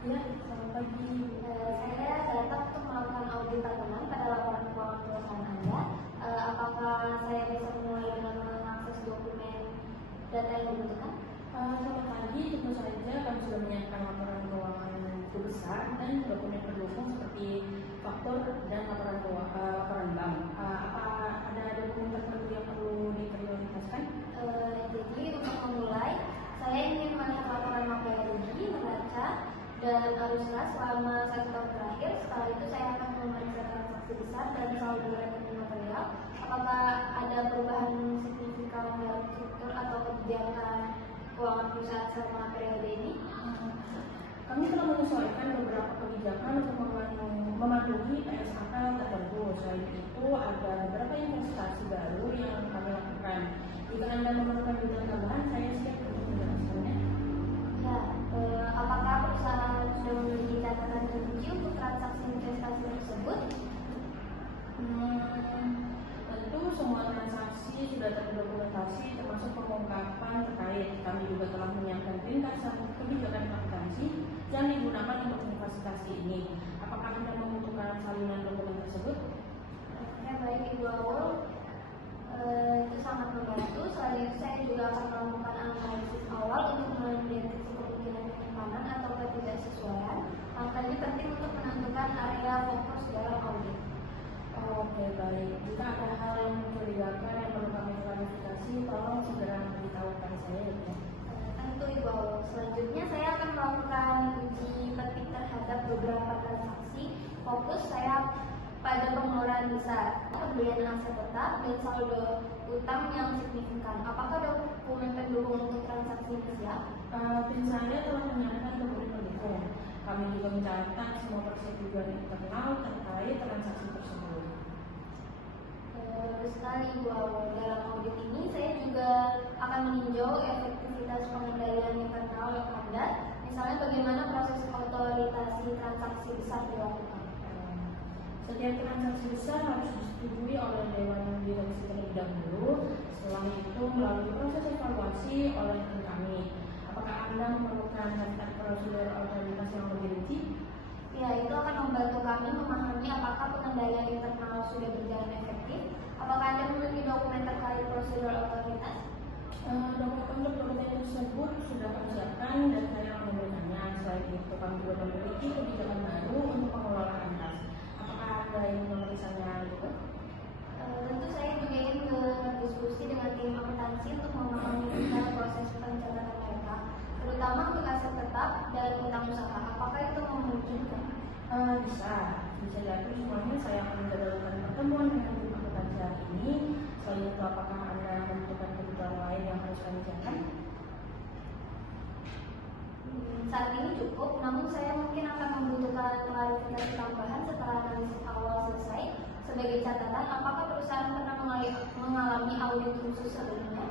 Ya, selamat pagi. Saya datang untuk melakukan audit tahunan pada laporan keuangan perusahaan Anda. Apakah saya bisa memulai dengan mengakses dokumen data yang dibutuhkan? Selamat pagi, tentu saja kami sudah menyiapkan laporan keuangan buku besar dan dokumen pendukung seperti faktur dan laporan bank. Apa ada dokumen tertentu yang perlu diprioritaskan? Jadi untuk memulai, saya ingin melihat laporan mapel rugi, neraca, dan arus kas selama 1 tahun terakhir. Setelah itu saya akan memeriksa transaksi besar dan saldo rekening material. Apakah ada perubahan signifikan dalam struktur atau kebijakan keuangan perusahaan selama periode ini? Kami telah menyesuaikan beberapa kebijakan untuk mematuhi PSAK tertentu. Selain itu, ada beberapa investasi baru yang kami lakukan. Jika Anda memerlukan detail tambahan, saya siap untuk menjelaskannya. Ya, apakah perusahaan sudah memiliki catatan terkunci untuk transaksi investasi tersebut? Tentu semua transaksi sudah terdokumentasi termasuk pengungkapan terkait. Kami juga telah menyiapkan ringkasan kebijakan akuntansi yang digunakan untuk investasi ini. Apakah Anda membutuhkan salinan dokumen tersebut? Ya baik Ibu Awul, itu sangat membantu. Selain itu saya juga akan melakukan analisis awal untuk mengidentifikasi kemungkinan penyimpanan atau ketidaksesuaian. Langkah ini penting untuk menentukan area fokus dalam audit. Oke, baik. Jika ada hal yang mencurigakan yang perlu kami klarifikasi, tolong segera beritahukan saya ya. Tentu Ibu Awul. Selanjutnya saya akan melakukan uji petik terhadap beberapa transaksi. Fokus saya pada pengeluaran besar, pembelian aset tetap, dan saldo utang yang signifikan. Apakah dokumen pendukung untuk transaksi ini siap? Tim saya telah menyiapkan dokumen pendukung. Kami juga mencatat semua persetujuan internal terkait transaksi tersebut. Bagus sekali Ibu Awul. Dalam audit ini saya juga akan meninjau efektivitas pengendalian internal Anda. Misalnya bagaimana proses otorisasi transaksi besar dilakukan. Setiap transaksi besar harus disetujui oleh Dewan Direksi terlebih dahulu. Setelah itu melalui proses evaluasi oleh tim kami. Apakah Anda memerlukan daftar prosedur otoritas yang lebih rinci? Ya, itu akan membantu kami memahami apakah pengendalian internal sudah berjalan efektif. Apakah Anda memiliki dokumen terkait prosedur otoritas? Dokumen tersebut sudah kami siapkan dan saya akan memberikannya. Selain itu kami juga memiliki kebijakan baru untuk pengelolaan kas. Apakah Anda ingin memeriksanya juga? Tentu saya juga ingin berdiskusi dengan tim akuntansi untuk memahami detail proses pencatatan mereka, terutama untuk aset tetap dan utang usaha. Apakah itu memungkinkan? Bisa diatur semuanya. Saya akan menjadwalkan pertemuan dengan tim akuntansi hari ini. Selain itu, apakah Anda membutuhkan kebutuhan lain yang harus kami siapkan? Saat ini cukup, namun saya mungkin akan membutuhkan klarifikasi tambahan setelah analisis awal selesai. Sebagai catatan, apakah perusahaan pernah mengalami audit khusus sebelumnya?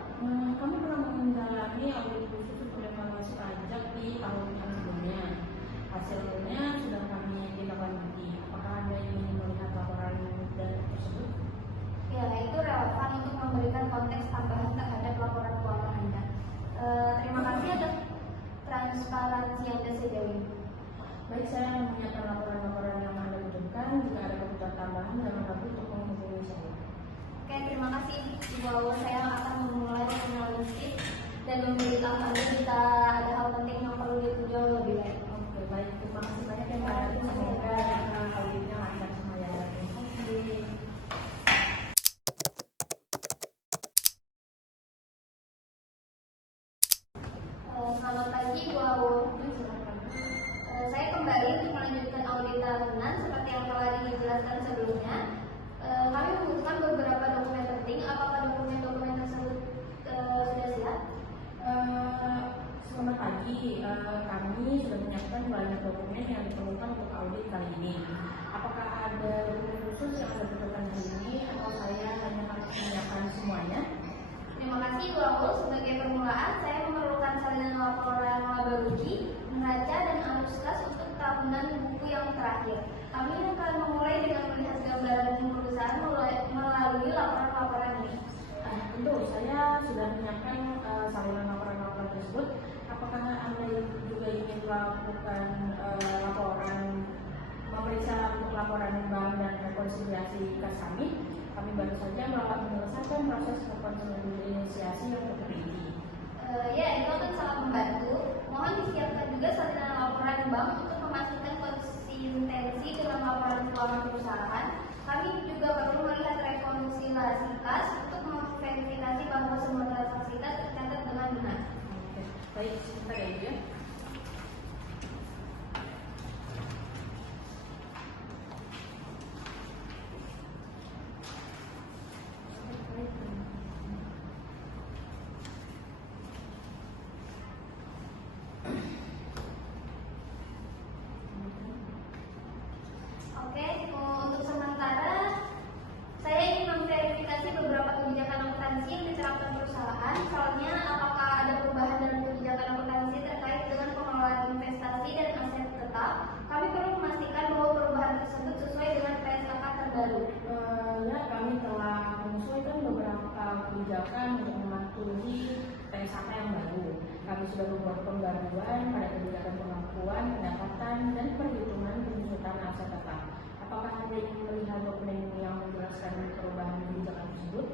Kami pernah menjalani audit khusus untuk evaluasi pajak di tahun yang sebelumnya. Hasilnya sudah kami tindak-lanjuti. Apakah Anda ingin melihat laporan tersebut? Ya, itu relevan untuk memberikan konteks tambahan terhadap laporan keuangan Anda. Terima kasih atas transparansi Anda sejauh ini. Baik, saya akan menyiapkan laporan-laporan yang Anda butuhkan. Jika ada kebutuhan tambahan, jangan ragu untuk menghubungi saya. Oke, terima kasih Ibu Awul. Saya akan memulai analisis dan memberitahu Anda jika ada hal penting yang perlu ditinjau lebih baik. Oke, baik. Terima kasih banyak ya Mbak. Semoga auditnya lancar semuanya. Selamat pagi Bu Awul. Saya kembali untuk melanjutkan audit tahunan seperti yang telah dijelaskan sebelumnya. Kami membutuhkan beberapa dokumen penting. Apakah dokumen-dokumen tersebut sudah siap? Selamat pagi. Kami sudah menyiapkan banyak dokumen yang diperlukan untuk audit kali ini. Apakah ada dokumen khusus yang Anda butuhkan hari ini atau saya hanya harus menyiapkan semuanya? Terima kasih Bu Awul. Sebagai permulaan, saya memerlukan salinan laporan laba rugi, neraca, dan arus kas untuk tahunan buku yang terakhir. Kami akan memulai dengan melihat gambaran perusahaan melalui laporan-laporan ini. Tentu, saya sudah menyiapkan salinan laporan-laporan tersebut. apakah Anda juga ingin melakukan laporan, memeriksa untuk laporan bank dan rekonsiliasi kas kami? Kami baru saja menyelesaikan proses rekonsiliasi yang terjadi. Ya, itu akan sangat membantu. Mohon disiapkan juga salinan laporan bank untuk memastikan konsistensi dengan laporan keuangan perusahaan. Kami juga perlu melihat rekonsiliasi kas untuk memverifikasi bahwa semua transaksi kas tercatat dengan benar. Oke, baik, sebentar ya Ibu ya. Oke, untuk sementara saya ingin memverifikasi beberapa kebijakan akuntansi yang diterapkan perusahaan. Misalnya, apakah ada perubahan dalam kebijakan akuntansi terkait dengan pengelolaan investasi dan aset tetap. Kami perlu memastikan bahwa perubahan tersebut sesuai dengan PSAK terbaru. Ya, kami telah menyesuaikan beberapa kebijakan untuk mematuhi PSAK yang baru. Kami sudah membuat pembaruan pada kebijakan pengakuan, pendapatan, dan perhitungan penyusutan aset tetap. Apakah Anda ingin melihat dokumen yang menjelaskan perubahan kebijakan tersebut?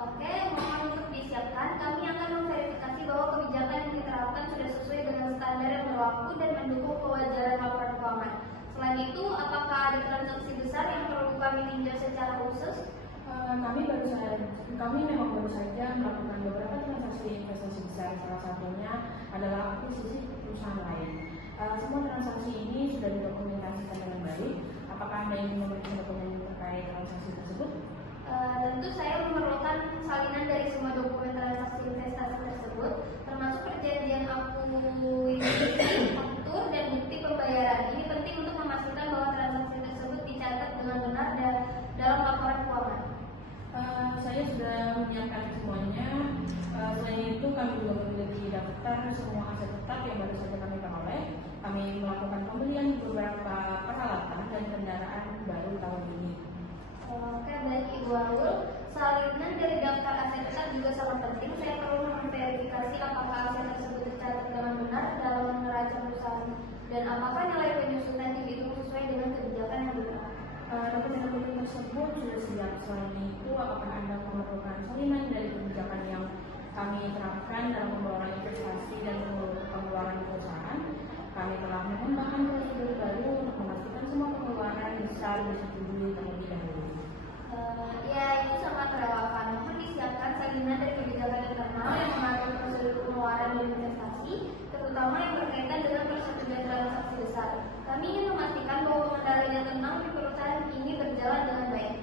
Oke, mohon untuk disiapkan. Kami akan memverifikasi bahwa kebijakan yang diterapkan sudah sesuai dengan standar yang berlaku dan mendukung kewajaran laporan keuangan. Selain itu, apakah ada transaksi besar yang perlu kami tinjau secara khusus? Kami memang baru saja melakukan beberapa transaksi investasi besar. Salah satunya adalah akuisisi perusahaan lain. Semua transaksi ini sudah didokumentasikan dengan baik. Apakah Anda ingin memberikan dokumen terkait transaksi tersebut? Tentu saya memerlukan salinan dari semua dokumen transaksi investasi tersebut, termasuk perjanjian akuisisi, faktur, dan bukti pembayaran. Ini penting untuk memastikan bahwa transaksi tersebut dicatat dengan benar dalam laporan keuangan. Saya sudah menyiapkan semuanya. Selain itu, kami juga memiliki daftar semua aset tetap yang baru saja kami peroleh. Kami melakukan pembelian beberapa peralatan dan kendaraan baru tahun ini. Oke, baik Ibu Alul. Salinan dari daftar aset tetap juga sangat penting. Saya perlu memverifikasi apakah aset tersebut tercatat dengan benar dalam neraca perusahaan dan apakah nilai penyusutan dihitung sesuai dengan kebijakan yang diterapkan. Dokumen-dokumen tersebut sudah siap. Selain itu, apakah Anda memerlukan salinan dari kebijakan yang kami terapkan dalam pengelolaan investasi dan pengeluaran perusahaan? Kami telah mengembangkan prosedur baru untuk memastikan semua pengeluaran besar disetujui terlebih dahulu. Ya, itu sangat relevan. Mohon disiapkan salinan dari kebijakan internal yang mengatur prosedur pengeluaran dan investasi, terutama yang berkaitan dengan persetujuan transaksi besar. Kami ingin memastikan bahwa pengendalian internal di perusahaan ini berjalan dengan baik.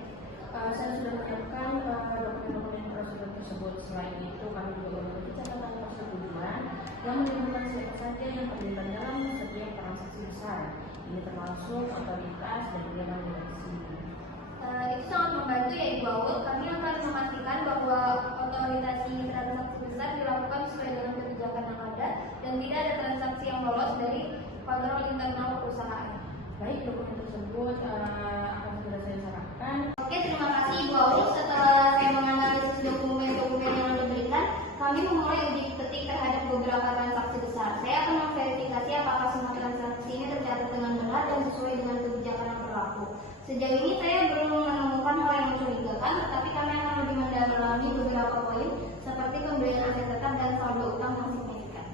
Saya sudah menyiapkan dokumen-dokumen prosedur tersebut. Selain itu, kami juga memiliki catatan persetujuan yang melibatkan siapa saja yang terlibat dalam setiap transaksi besar. Ini termasuk otoritas dan dewan direksi. Itu sangat membantu ya Ibu Aul. Kami akan memastikan bahwa otorisasi transaksi besar dilakukan sesuai dengan kebijakan yang ada dan tidak ada transaksi yang lolos dari kontrol internal perusahaan. Baik, dokumen tersebut akan segera saya serahkan. Oke, terima kasih Ibu Aul. Setelah saya menganalisis dokumen-dokumen yang diberikan, kami memulai uji petik terhadap beberapa transaksi besar. Saya akan memverifikasi apakah semua transaksi ini tercatat dengan benar dan sesuai dengan kebijakan yang berlaku. Sejauh ini saya belum menemukan hal yang mencurigakan, tetapi kami akan lebih mendalami beberapa poin seperti pembelian aset tetap dan saldo utang yang signifikan.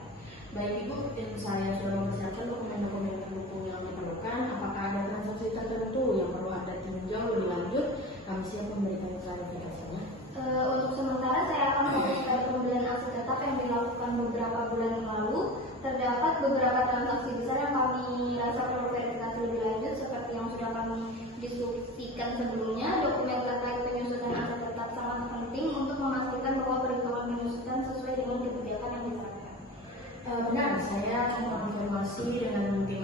Baik Ibu, saya sudah mempersiapkan dokumen-dokumen pendukung yang diperlukan. Apakah ada transaksi tertentu yang perlu Anda tinjau lebih lanjut? Kami siap memberikan klarifikasinya. Untuk sementara saya akan fokus pada pembelian aset tetap yang dilakukan beberapa bulan yang lalu. Terdapat beberapa transaksi besar yang kami rasa perlu verifikasi lebih lanjut seperti yang sudah kami diskusikan sebelumnya. Dokumen terkait penyusutan aset tetap sangat penting untuk memastikan bahwa perhitungan penyusutan sesuai dengan kebijakan yang diterapkan. Benar, saya akan konfirmasi dengan tim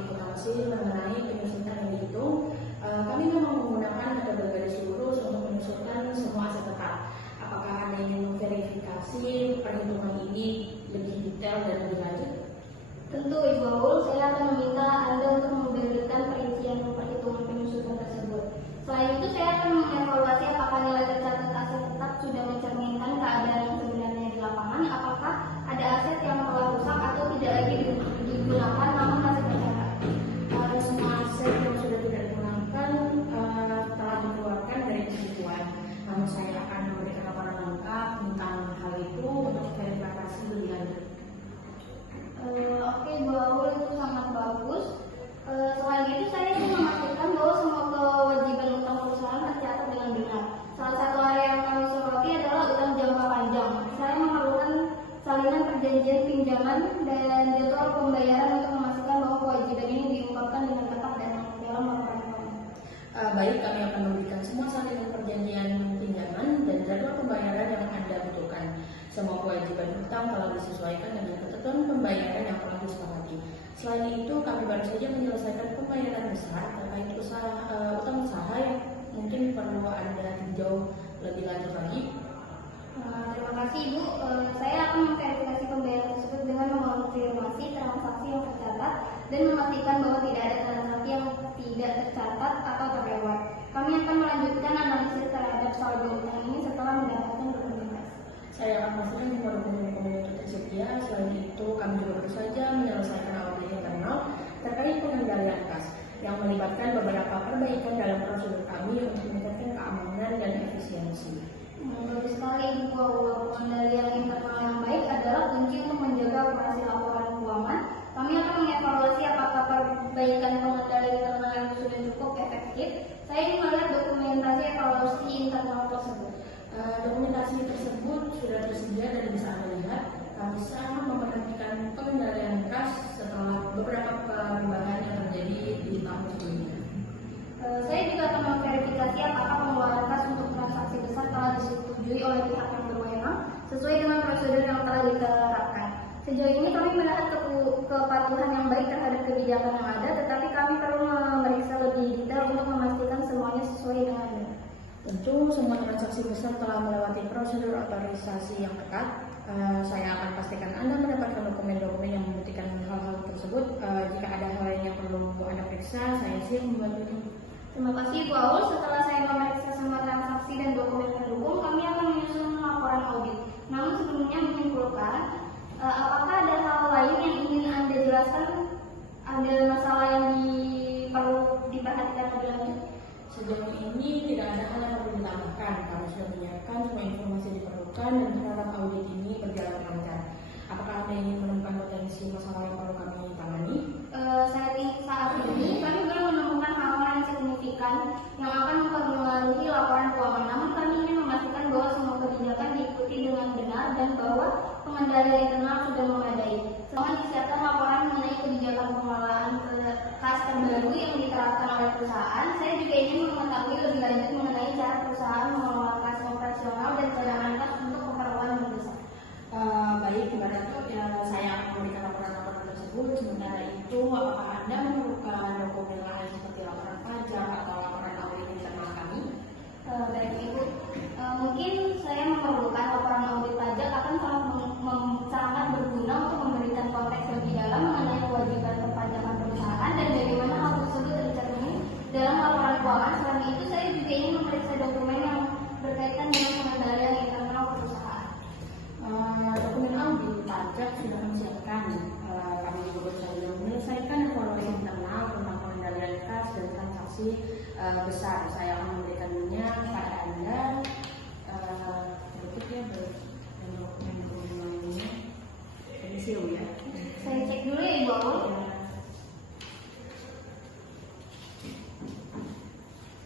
baru saja menyelesaikan pembayaran besar terkait utang usaha yang mungkin perlu Anda tinjau lebih lanjut lagi. Terima kasih Ibu. Saya akan memverifikasi pembayaran tersebut dengan mengonfirmasi transaksi yang tercatat dan memastikan bahwa tidak ada transaksi yang tidak tercatat atau terlewat. Kami akan melanjutkan analisis terhadap saldo utang ini setelah mendapatkan dokumentasi. Saya akan pastikan semua dokumen-dokumen itu tersedia. Selain itu, kami juga baru saja menyelesaikan audit internal terkait pengendalian kas yang melibatkan beberapa perbaikan dalam prosedur kami untuk meningkatkan keamanan dan efisiensi. Bagus sekali Ibu. Pengendalian internal yang baik adalah kunci untuk menjaga operasi laporan keuangan. Kami akan mengevaluasi apakah perbaikan pengendalian internal yang sudah cukup efektif. Saya ingin melihat dokumentasi evaluasi internal tersebut. Dokumentasi tersebut sudah tersedia dan bisa Anda lihat. Kami sangat memperhatikan pengendalian kas setelah beberapa perubahan yang terjadi di tahun sebelumnya. Saya juga akan memverifikasi apakah pengeluaran kas untuk transaksi besar telah disetujui oleh pihak yang berwenang sesuai dengan prosedur yang telah diterapkan. Sejauh ini kami melihat kepatuhan yang baik terhadap kebijakan yang ada, tetapi kami perlu memeriksa lebih detail untuk memastikan semuanya sesuai dengan benar. Tentu semua transaksi besar telah melewati prosedur otorisasi yang ketat. Saya akan pastikan Anda mendapatkan dokumen-dokumen yang membuktikan hal-hal tersebut. Jika ada hal lain yang perlu Anda periksa, saya siap membantu. Terima kasih Bu Aul. Setelah saya memeriksa semua transaksi dan dokumen pendukung, kami akan menyusun laporan audit. Namun sebelumnya menyimpulkan, apakah ada hal lain yang ingin Anda jelaskan? Ada masalah yang perlu diperhatikan lebih lanjut? Sejauh ini tidak ada hal yang perlu ditambahkan. Kami sudah menyiapkan semua informasi yang diperlukan dan berharap audit ini berjalan lancar. Apakah Anda ingin menemukan potensi masalah yang perlu kami tangani? Saat ini kami belum menemukan hal-hal yang signifikan yang akan mempengaruhi laporan keuangan. Namun kami ingin memastikan bahwa semua kebijakan diikuti dengan benar dan bahwa pengendalian internal sudah memadai. Mohon disiapkan laporan mengenai kebijakan pengelolaan kas terbaru yang diterapkan oleh perusahaan. Saya juga ingin mengetahui lebih lanjut mengenai cara perusahaan mengelola kas operasional dan cadangan kas untuk keperluan mendesak. Baik, Mbak Dato, saya akan memberikan laporan-laporan tersebut. Sementara itu, apakah Anda memerlukan dokumen lain seperti laporan pajak atau laporan audit internal kami? Baik Ibu, mungkin saya memerlukan laporan audit pajak akan sangat berguna untuk memberikan konteks lebih dalam mengenai kewajiban perpajakan perusahaan dan bagaimana hal tersebut tercermin dalam laporan keuangan. Selain itu, saya juga ingin memeriksa dokumen yang berkaitan dengan pengendalian internal perusahaan. Dokumen audit pajak sudah kami siapkan. Kami juga baru saja menyelesaikan evaluasi internal tentang pengendalian kas dan transaksi besar. Saya akan memberikannya kepada Anda. Berikutnya dokumen lainnya. Permisi ya. Saya cek dulu ya Ibu Aul.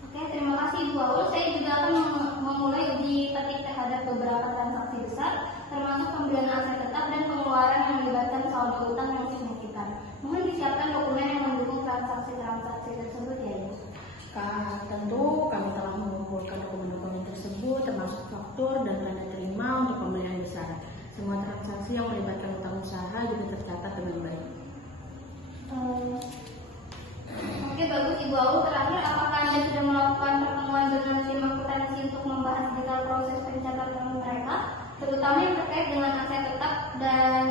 Oke, terima kasih Ibu Aul. Saya juga akan memulai uji petik terhadap beberapa transaksi besar, termasuk pembelian aset tetap dan pengeluaran yang melibatkan saldo utang yang signifikan. Mohon disiapkan dokumen yang mendukung transaksi-transaksi tersebut ya Ibu. Tentu kami telah mengumpulkan dokumen-dokumen tersebut termasuk faktur dan tanda terima untuk pembelian besar. Semua transaksi yang melibatkan utang usaha juga tercatat dengan baik. Oke, bagus Ibu Aul. Terakhir, apakah Anda sudah melakukan pertemuan dengan tim akuntansi untuk membahas detail proses pencatatan mereka, terutama yang terkait dengan aset tetap dan